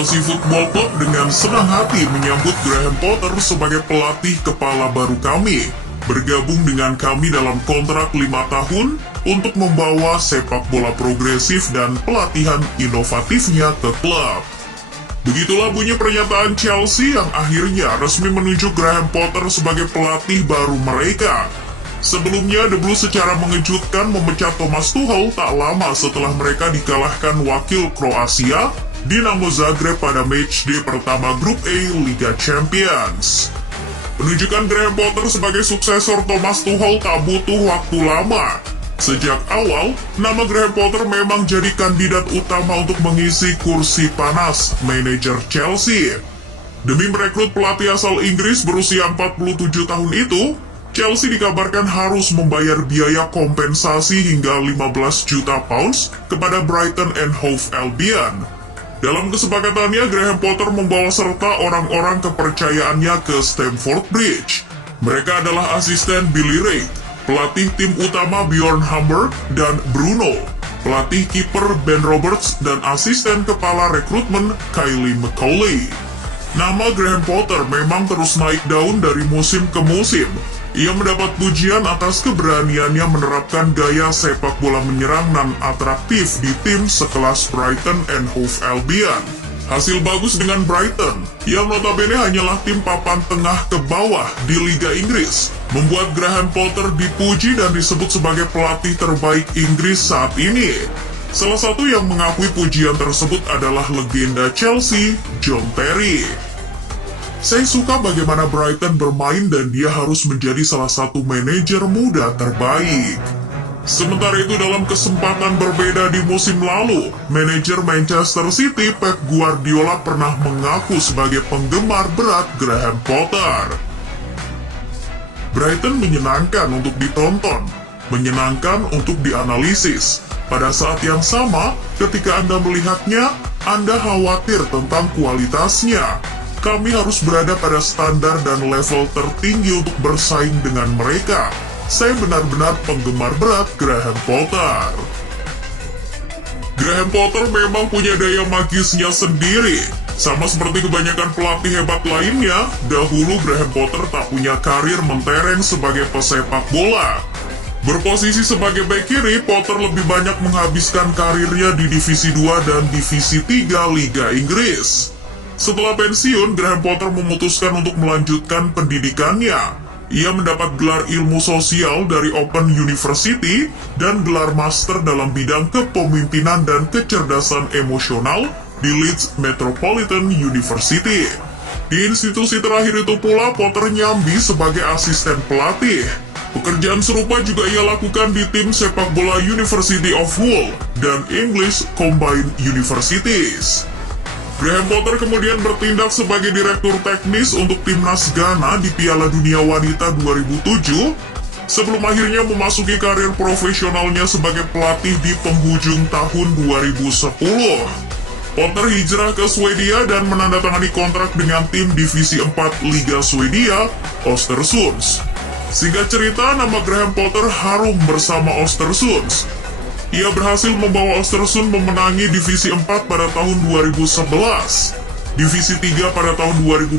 Chelsea Football Club dengan senang hati menyambut Graham Potter sebagai pelatih kepala baru kami. Bergabung dengan kami dalam kontrak 5 tahun untuk membawa sepak bola progresif dan pelatihan inovatifnya ke klub. Begitulah bunyi pernyataan Chelsea yang akhirnya resmi menunjuk Graham Potter sebagai pelatih baru mereka. Sebelumnya, The Blues secara mengejutkan memecat Thomas Tuchel tak lama setelah mereka dikalahkan wakil Kroasia, Dinamo Zagreb pada matchday pertama Grup A Liga Champions. Penunjukan Graham Potter sebagai suksesor Thomas Tuchel tak butuh waktu lama. Sejak awal, nama Graham Potter memang jadi kandidat utama untuk mengisi kursi panas manajer Chelsea. Demi merekrut pelatih asal Inggris berusia 47 tahun itu, Chelsea dikabarkan harus membayar biaya kompensasi hingga 15 juta pounds kepada Brighton and Hove Albion. Dalam kesepakatannya, Graham Potter membawa serta orang-orang kepercayaannya ke Stamford Bridge. Mereka adalah asisten Billy Reid, pelatih tim utama Bjorn Hamber dan Bruno, pelatih kiper Ben Roberts, dan asisten kepala rekrutmen Kylie McCauley. Nama Graham Potter memang terus naik daun dari musim ke musim. Ia mendapat pujian atas keberaniannya menerapkan gaya sepak bola menyerang nan atraktif di tim sekelas Brighton and Hove Albion. Hasil bagus dengan Brighton, yang notabene hanyalah tim papan tengah ke bawah di Liga Inggris, membuat Graham Potter dipuji dan disebut sebagai pelatih terbaik Inggris saat ini. Salah satu yang mengakui pujian tersebut adalah legenda Chelsea, John Terry. Saya suka bagaimana Brighton bermain dan dia harus menjadi salah satu manajer muda terbaik. Sementara itu dalam kesempatan berbeda di musim lalu, manajer Manchester City Pep Guardiola pernah mengaku sebagai penggemar berat Graham Potter. Brighton menyenangkan untuk ditonton, menyenangkan untuk dianalisis. Pada saat yang sama, ketika Anda melihatnya, Anda khawatir tentang kualitasnya. Kami harus berada pada standar dan level tertinggi untuk bersaing dengan mereka. Saya benar-benar penggemar berat Graham Potter. Graham Potter memang punya daya magisnya sendiri. Sama seperti kebanyakan pelatih hebat lainnya, dahulu Graham Potter tak punya karir mentereng sebagai pesepak bola. Berposisi sebagai bek kiri, Potter lebih banyak menghabiskan karirnya di Divisi 2 dan Divisi 3 Liga Inggris. Setelah pensiun, Graham Potter memutuskan untuk melanjutkan pendidikannya. Ia mendapat gelar ilmu sosial dari Open University dan gelar master dalam bidang kepemimpinan dan kecerdasan emosional di Leeds Metropolitan University. Di institusi terakhir itu pula, Potter nyambi sebagai asisten pelatih. Pekerjaan serupa juga ia lakukan di tim sepak bola University of Hull dan English Combined Universities. Graham Potter kemudian bertindak sebagai direktur teknis untuk timnas Ghana di Piala Dunia Wanita 2007, sebelum akhirnya memasuki karir profesionalnya sebagai pelatih di penghujung tahun 2010. Potter hijrah ke Swedia dan menandatangani kontrak dengan tim Divisi 4 Liga Swedia, Östersunds. Singkat cerita, nama Graham Potter harum bersama Östersunds. Ia berhasil membawa Östersund memenangi Divisi 4 pada tahun 2011, Divisi 3 pada tahun 2012,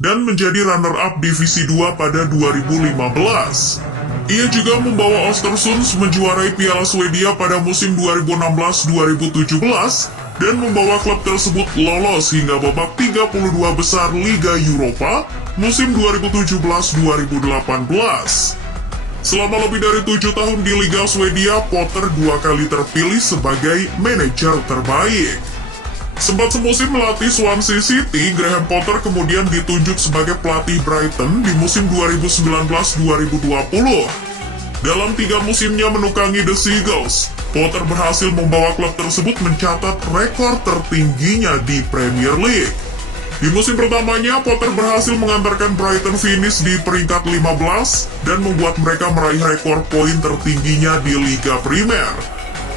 dan menjadi runner-up Divisi 2 pada 2015. Ia juga membawa Östersund menjuarai Piala Swedia pada musim 2016-2017 dan membawa klub tersebut lolos hingga babak 32 besar Liga Eropa musim 2017-2018. Selama lebih dari 7 tahun di Liga Swedia, Potter 2 kali terpilih sebagai manajer terbaik. Sempat semusim melatih Swansea City, Graham Potter kemudian ditunjuk sebagai pelatih Brighton di musim 2019-2020. Dalam 3 musimnya menukangi The Seagulls, Potter berhasil membawa klub tersebut mencatat rekor tertingginya di Premier League. Di musim pertamanya, Potter berhasil mengantarkan Brighton finish di peringkat 15 dan membuat mereka meraih rekor poin tertingginya di Liga Primer.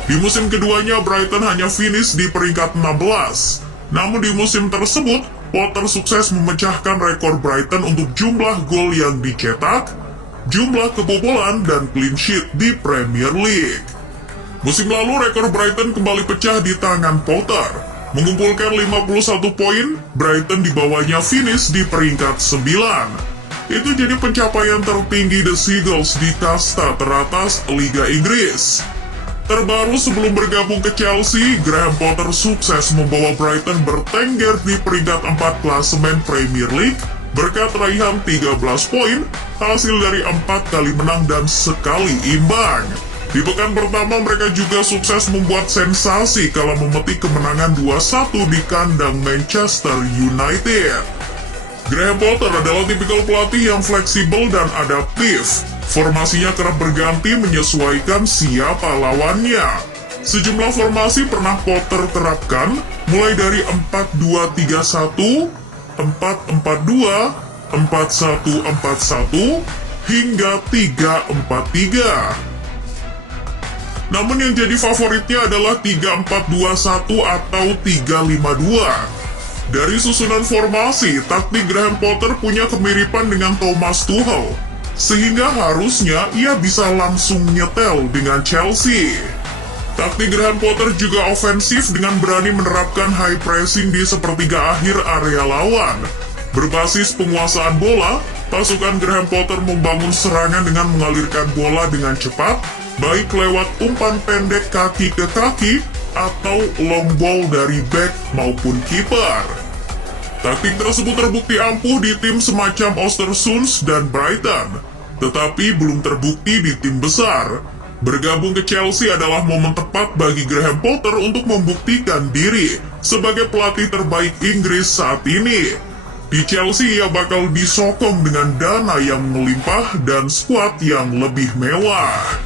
Di musim keduanya, Brighton hanya finish di peringkat 16. Namun di musim tersebut, Potter sukses memecahkan rekor Brighton untuk jumlah gol yang dicetak, jumlah kebobolan, dan clean sheet di Premier League. Musim lalu, rekor Brighton kembali pecah di tangan Potter. Mengumpulkan 51 poin, Brighton di bawahnya finish di peringkat 9. Itu jadi pencapaian tertinggi The Seagulls di kasta teratas Liga Inggris. Terbaru sebelum bergabung ke Chelsea, Graham Potter sukses membawa Brighton bertengger di peringkat 4 klasemen Premier League berkat raihan 13 poin, hasil dari 4 kali menang dan sekali imbang. Di pekan pertama mereka juga sukses membuat sensasi kala memetik kemenangan 2-1 di kandang Manchester United. Graham Potter adalah tipikal pelatih yang fleksibel dan adaptif. Formasinya kerap berganti menyesuaikan siapa lawannya. Sejumlah formasi pernah Potter terapkan, mulai dari 4-2-3-1, 4-4-2, 4-1-4-1, hingga 3-4-3. Namun yang jadi favoritnya adalah 3-4-2-1 atau 3-5-2. Dari susunan formasi, taktik Graham Potter punya kemiripan dengan Thomas Tuchel, sehingga harusnya ia bisa langsung nyetel dengan Chelsea. Taktik Graham Potter juga ofensif dengan berani menerapkan high pressing di sepertiga akhir area lawan. Berbasis penguasaan bola, pasukan Graham Potter membangun serangan dengan mengalirkan bola dengan cepat, baik lewat umpan pendek kaki ke kaki atau long ball dari back maupun kiper. Taktik tersebut terbukti ampuh di tim semacam Östersund dan Brighton, tetapi belum terbukti di tim besar. Bergabung ke Chelsea adalah momen tepat bagi Graham Potter untuk membuktikan diri sebagai pelatih terbaik Inggris saat ini. Di Chelsea ia bakal disokong dengan dana yang melimpah dan skuad yang lebih mewah.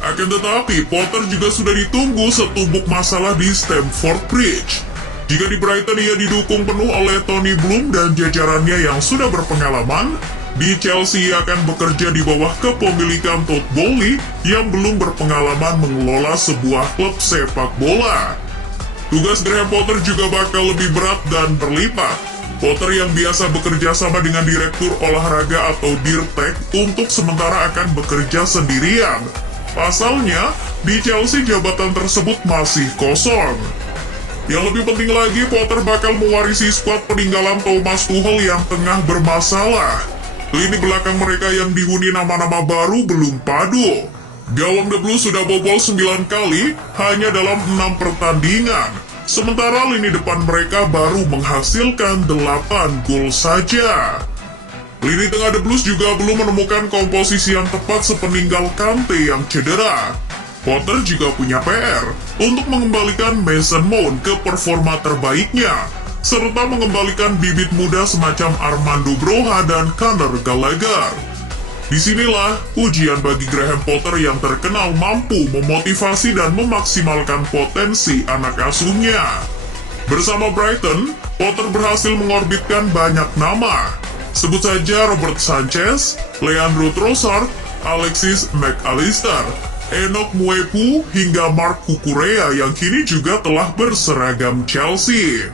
Akan tetapi, Potter juga sudah ditunggu setumpuk masalah di Stamford Bridge. Jika di Brighton ia didukung penuh oleh Tony Bloom dan jajarannya yang sudah berpengalaman, di Chelsea ia akan bekerja di bawah kepemilikan Todd Boehly yang belum berpengalaman mengelola sebuah klub sepak bola. Tugas Graham Potter juga bakal lebih berat dan berlipat. Potter yang biasa bekerja sama dengan direktur olahraga atau Dirtek untuk sementara akan bekerja sendirian. Pasalnya, di Chelsea jabatan tersebut masih kosong. Yang lebih penting lagi, Potter bakal mewarisi skuad peninggalan Thomas Tuchel yang tengah bermasalah. Lini belakang mereka yang dihuni nama-nama baru belum padu. Gawang The Blues sudah bobol 9 kali hanya dalam 6 pertandingan. Sementara lini depan mereka baru menghasilkan 8 gol saja. Lini tengah The Blues juga belum menemukan komposisi yang tepat sepeninggal Kante yang cedera. Potter juga punya PR untuk mengembalikan Mason Mount ke performa terbaiknya, serta mengembalikan bibit muda semacam Armando Broja dan Conor Gallagher. Disinilah ujian bagi Graham Potter yang terkenal mampu memotivasi dan memaksimalkan potensi anak asuhnya. Bersama Brighton, Potter berhasil mengorbitkan banyak nama. Sebut saja Robert Sanchez, Leandro Trossard, Alexis McAllister, Enoch Mwepu, hingga Marc Cucurella yang kini juga telah berseragam Chelsea.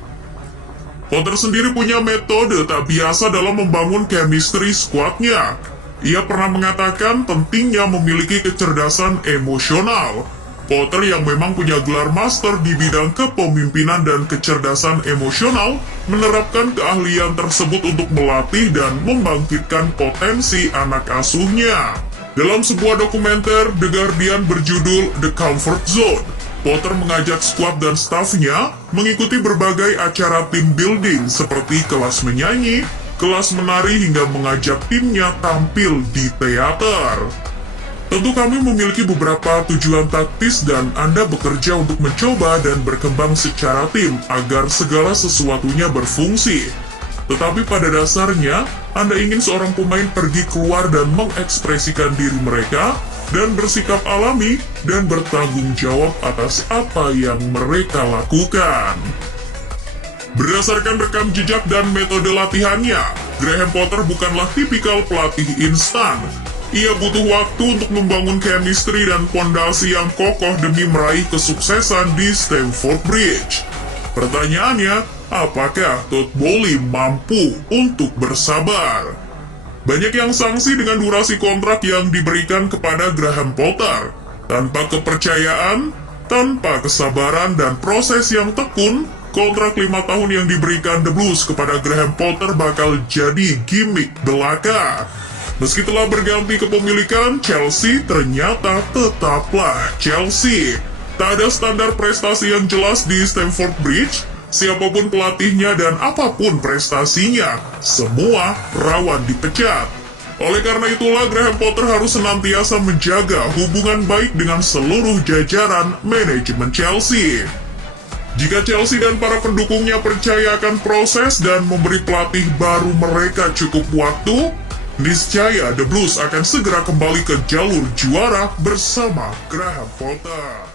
Potter sendiri punya metode tak biasa dalam membangun chemistry skuadnya. Ia pernah mengatakan pentingnya memiliki kecerdasan emosional. Potter yang memang punya gelar master di bidang kepemimpinan dan kecerdasan emosional menerapkan keahlian tersebut untuk melatih dan membangkitkan potensi anak asuhnya. Dalam sebuah dokumenter The Guardian berjudul The Comfort Zone, Potter mengajak skuad dan stafnya mengikuti berbagai acara team building seperti kelas menyanyi, kelas menari, hingga mengajak timnya tampil di teater. Tentu kami memiliki beberapa tujuan taktis dan Anda bekerja untuk mencoba dan berkembang secara tim agar segala sesuatunya berfungsi. Tetapi pada dasarnya, Anda ingin seorang pemain pergi keluar dan mengekspresikan diri mereka dan bersikap alami dan bertanggung jawab atas apa yang mereka lakukan. Berdasarkan rekam jejak dan metode latihannya, Graham Potter bukanlah tipikal pelatih instan. Ia butuh waktu untuk membangun chemistry dan fondasi yang kokoh demi meraih kesuksesan di Stamford Bridge. Pertanyaannya, apakah Todd Boehly mampu untuk bersabar? Banyak yang sanksi dengan durasi kontrak yang diberikan kepada Graham Potter. Tanpa kepercayaan, tanpa kesabaran dan proses yang tekun, kontrak 5 tahun yang diberikan The Blues kepada Graham Potter bakal jadi gimmick belaka. Meski telah berganti kepemilikan, Chelsea ternyata tetaplah Chelsea. Tak ada standar prestasi yang jelas di Stamford Bridge. Siapapun pelatihnya dan apapun prestasinya, semua rawan dipecat. Oleh karena itulah Graham Potter harus senantiasa menjaga hubungan baik dengan seluruh jajaran manajemen Chelsea. Jika Chelsea dan para pendukungnya percaya akan proses dan memberi pelatih baru mereka cukup waktu, niscaya The Blues akan segera kembali ke jalur juara bersama Graham Potter.